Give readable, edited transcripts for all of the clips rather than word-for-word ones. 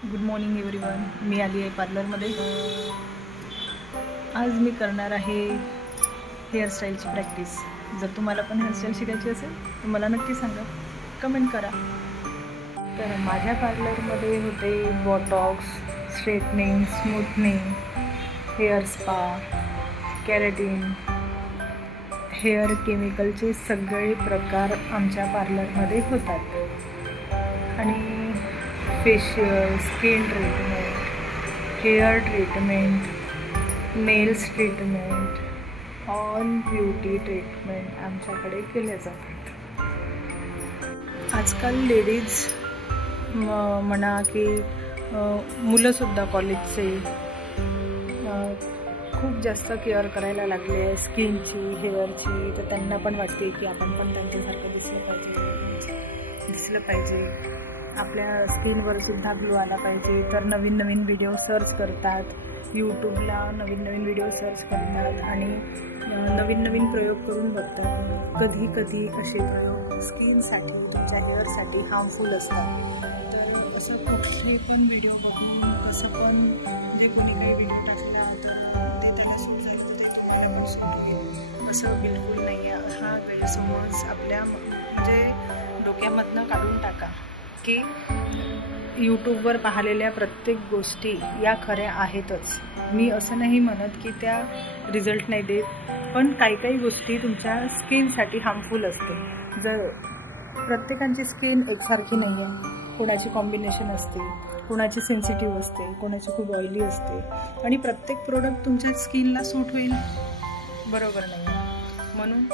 Good morning everyone. मी आली आहे पार्लरमध्ये. आज मी करणार आहे हेअरस्टाईलची प्रॅक्टिस. जर तुम्हाला पण हेअरस्टाईल शिकायची असेल तर मला नक्की सांगा, कमेंट करा. तर माझ्या पार्लरमध्ये होते botox, straightening, smoothening, hair spa, keratin, hair केमिकलचे सगळे प्रकार आमच्या पार्लरमध्ये होतात. आणि facial, skin treatment, hair treatment, nails treatment, all beauty treatment आमच्याकडे केले जातात. आजकाल लेडीज म्हणा की मुलंसुद्धा कॉलेजचे खूप जास्त केअर करायला लागले आहे स्किनची, हेअरची. तर त्यांना पण वाटते की आपण पण त्यांच्यासारखं दिसलं पाहिजे, आपल्या स्किनवर सुद्धा ग्लो आला पाहिजे. तर नवीन नवीन व्हिडिओ सर्च करतात, यूट्यूबला नवीन नवीन व्हिडिओ सर्च करतात आणि नवीन नवीन प्रयोग करून बघतात. कधी कधी असे प्रयोग स्किनसाठी, तुमच्या हेअरसाठी हार्मफुल असतात. तर असं कुठले पण व्हिडिओ बघून कसं पण जे कोणी काही व्हिडिओ टाकला तर ते त्याला सूट झालं तर ते तुम्हाला पण सूट होईल असं बिलकुल नाही आहे. हा गैरसमज आपल्या म्हणजे डोक्यामधनं काढून टाका की यूट्यूबवर पाहिलेल्या प्रत्येक गोष्टी या खऱ्या आहेतच. मी असं नाही म्हणत की त्या रिझल्ट नाही देत, पण काही गोष्टी तुमच्या स्किनसाठी हार्मफुल असते. जर प्रत्येकाची स्किन एकसारखी नाही आहे, कोणाची कॉम्बिनेशन असते, कोणाची सेन्सिटिव्ह असते, कोणाची खूप ऑइली असते आणि प्रत्येक प्रोडक्ट तुमच्या स्किनला सूट होईल बरोबर नाही. म्हणून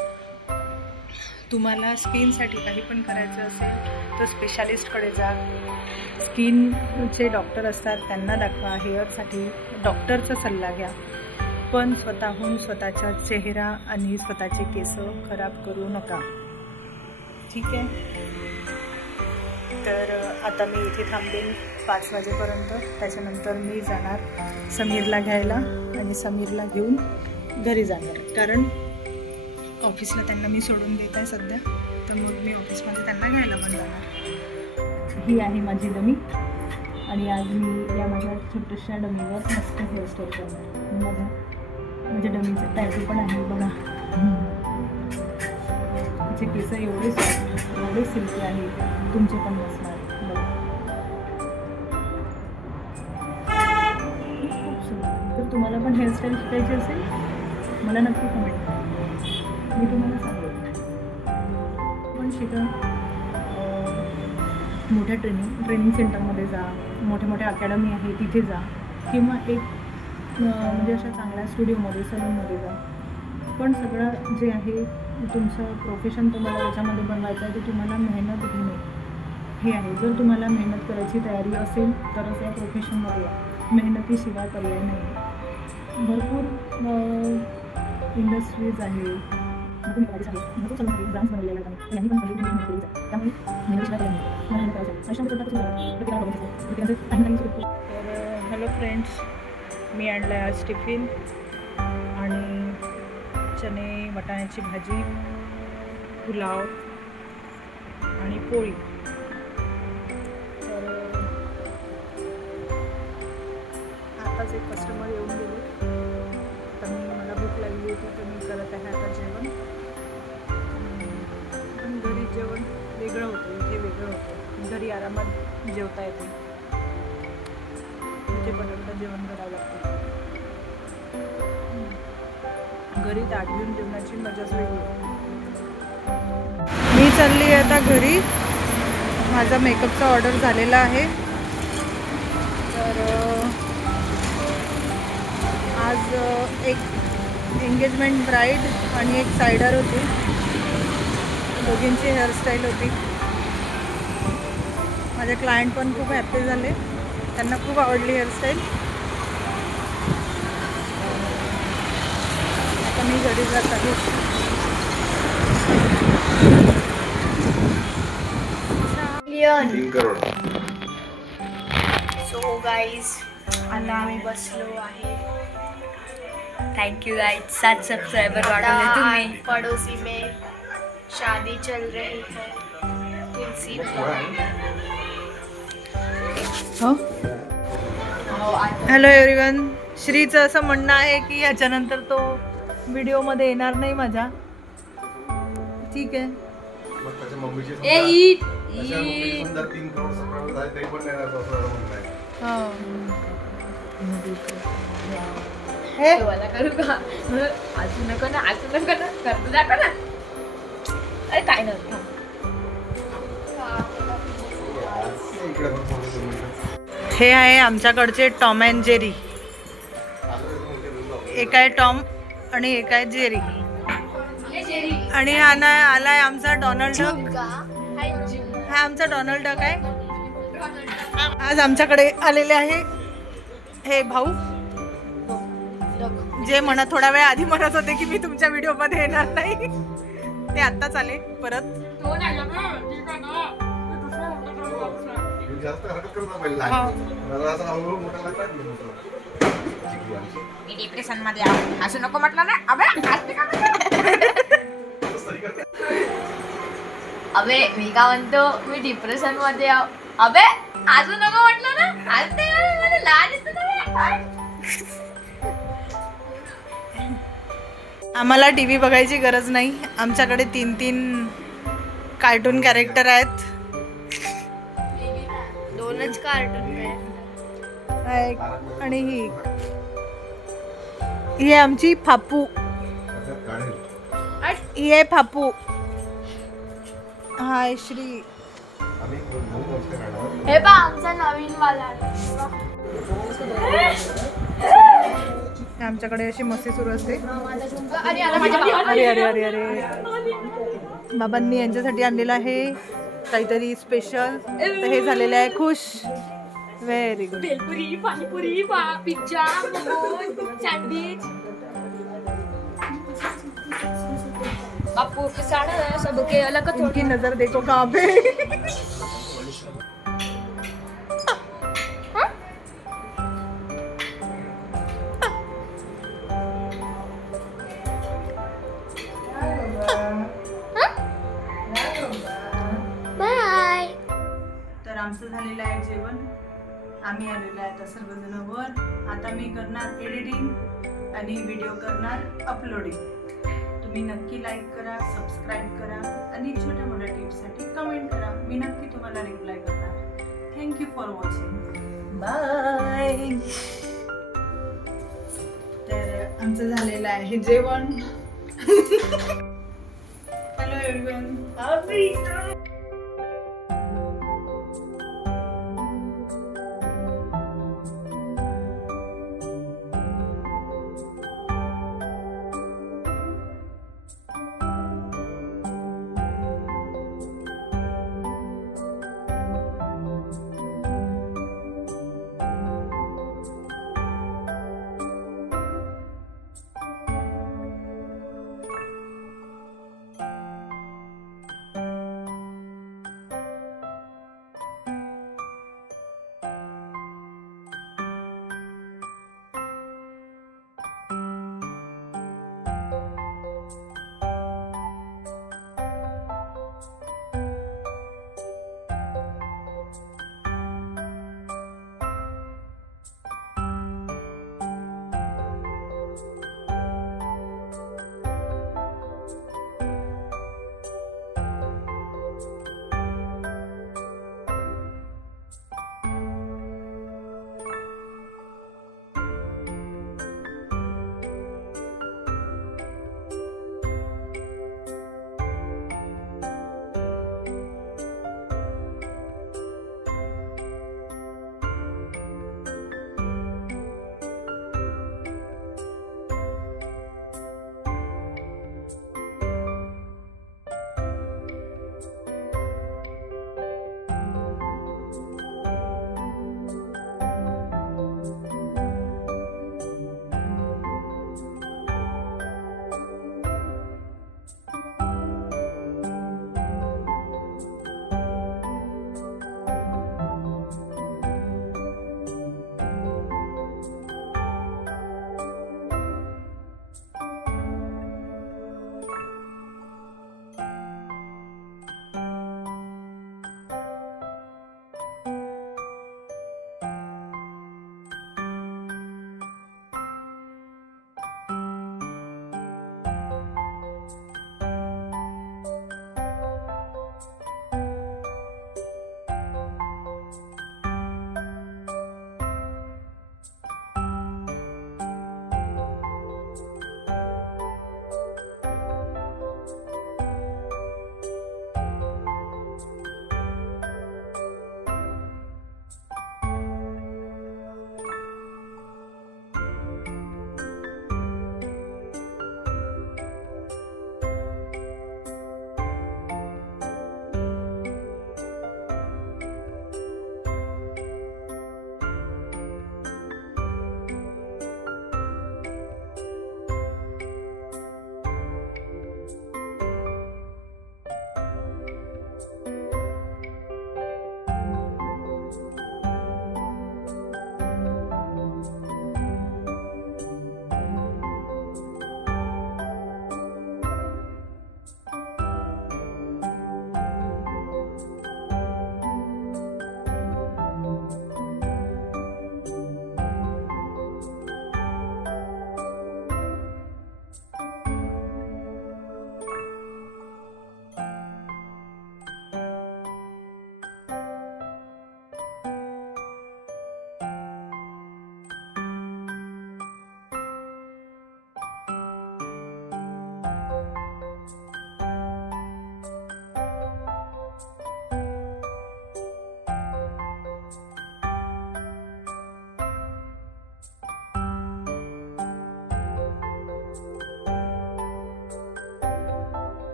तुम्हाला स्किनसाठी काही पण करायचं असेल तर स्पेशालिस्टकडे जा. स्किनचे डॉक्टर असतात, त्यांना दाखवा. हेअरसाठी डॉक्टरचा सल्ला घ्या, पण स्वतःहून स्वतःचा चेहरा आणि स्वतःचे केस खराब करू नका. ठीक आहे. तर आता मी इथे थांबेन 5 वाजेपर्यंत. त्याच्यानंतर मी जाणार समीरला घ्यायला आणि समीरला घेऊन घरी जाणार, कारण ऑफिसला त्यांना मी सोडून देत आहे सध्या. तर मग मी ऑफिसमध्ये त्यांना घ्यायला पण जाणार. ही आहे माझी डमी आणि आज मी या माझ्या छोट्याशा डमीवर मस्त हेअरस्टाईल करणार. माझ्या डमीचं टॅटू पण आहे बघा. तिचे केस एवढे सिल्की आहे, तुमचे पण बसणार बघा. खूप सुंदर. तर तुम्हाला पण हेअरस्टाईल शिकायची असेल मला नक्की कमेंट करा, मी तुम्हाला सांगेन. पण शिका. मोठ्या ट्रेनिंग सेंटरमध्ये जा, मोठ्या अकॅडमी आहे तिथे जा, किंवा एक म्हणजे अशा चांगल्या स्टुडिओमध्ये, सलूनमध्ये जा. पण सगळं जे आहे तुमचं प्रोफेशन तुम्हाला त्याच्यामध्ये बनवायचं आहे, ते तुम्हाला मेहनत घेणे हे आहे. जर तुम्हाला मेहनत करायची तयारी असेल तरच या प्रोफेशनमध्ये या. मेहनतीशिवाय पर्याय नाही. भरपूर इंडस्ट्रीज आहे, भरपूर सलून ब्रांच बनवलेल्या आहेत, यांनी पण त्यामुळे तर हॅलो फ्रेंड्स, मी आणलं आहे आज टिफिन आणि चणे वाटाण्याची भाजी, पुलाव आणि पोळी. तर आताच एक कस्टमर येऊन गेले. तर मला भूक लागली होती तर मी करत आहे आता जेवण. पण घरी जेवण वेगळं होतं, इथे वेगळं होतं. घरी आरामात जेवता येते, इथे पटापट जेवण करावं लागतं. घरी ताट घेऊन जेवणाची मजाच वेगळी. मी चालली आहे आता घरी. माझा मेकअपचा ऑर्डर झालेला आहे. तर आज एक एंगेजमेंट ब्राईड आणि एक सायडर होती, दोघींची हेअरस्टाईल होती. माझे क्लायंट पण खूप हॅपी झाले, त्यांना खूप आवडली हेअरस्टाईल. आता मी घरी जात आहे. सो गाइज आता आम्ही बसलो आहे. थैंक यू गाइस, 7 सब्सक्राइबर वाढवले तुम्ही. पड़ोसी में शादी चल रही है, तुलसी हो हॅलो एव्हरीवन. श्रीचं असं म्हणणं आहे की याच्यानंतर तो व्हिडिओमध्ये येणार नाही माझ्या. ठीक आहे. करू का अजून नको ना अजून नको ना करतो जातो ना. अरे काय नव्हतं. हे आहे आमच्याकडचे टॉम अँड जेरी. एक आहे टॉम आणि एक आहे जेरी. आणि आलाय आमचा डोनाल्ड डक. हा आमचा डोनाल्ड डक आहे. आज आमच्याकडे आलेले आहे हे भाऊ, जे थोडा वेळ आधी म्हणत होते की मी तुमच्या व्हिडिओ मध्ये येणार नाही, ते आत्ताच आले परत. डिप्रेशन मध्ये असं नको म्हटलं ना. अबे मी का म्हणतो मी डिप्रेशन मध्ये अबे अजून नको म्हटलं ना. आम्हाला टीव्ही बघायची गरज नाही. आमच्याकडे 3 कार्टून कॅरेक्टर आहेत. 2च कार्टून आणि ही आमची फापू. ही आहे फापू. हाय श्री. हे पहा आमचा नवीन वाला. आमच्याकडे अशी मस्ती सुरू असते. अरे अरे अरे अरे बाबांनी यांच्यासाठी आणलेलं आहे काहीतरी स्पेशल. तर हे झालेलं आहे खुश. Very good. Bhelpuri panipuri pizza sandwich Bapu के साथ सबके अलग उनकी नजर देखो कहाँ पे. बाय. तर आमचं झालेलं आहे जेवण. आम्ही आलेलो आहे आता सर्वजण वर. आता मी करणार एडिटिंग आणि व्हिडिओ करणार अपलोडिंग. तुम्ही नक्की लाईक करा, सबस्क्राईब करा आणि छोट्या मोठ्या टिप्ससाठी कमेंट करा. मी नक्की तुम्हाला रिप्लाय करणार. Thank you for watching. बाय. तर आमचं झालेलं आहे जेवण. Hello everyone.